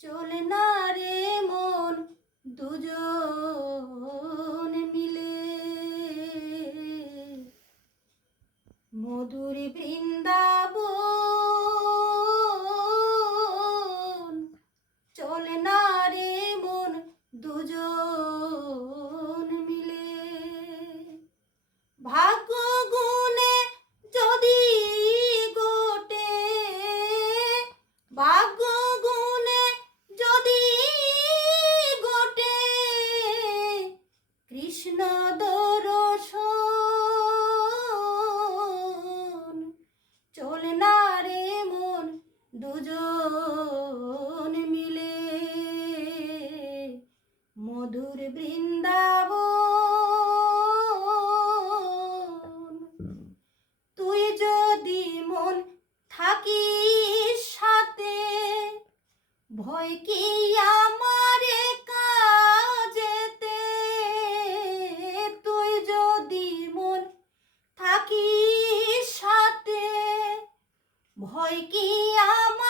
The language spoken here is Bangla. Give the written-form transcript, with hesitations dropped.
চলে না রে মন দুজন মিলে মধুর বৃন্দাবন। চলে না রে মন দুজন মিলে। ভাগ্য গুণে যদি গোটে, ভাগ্য গুণে যদি গোটে কৃষ্ণ দর্শন। চলে না রে মন দুজন মিলে মধুর বৃন্দাবন। তুই যদি মন থাকিস সাথে, ভয় কি আমারে কাজেতে। তুই যদি মন থাকিস সাথে, ভয় কি আমার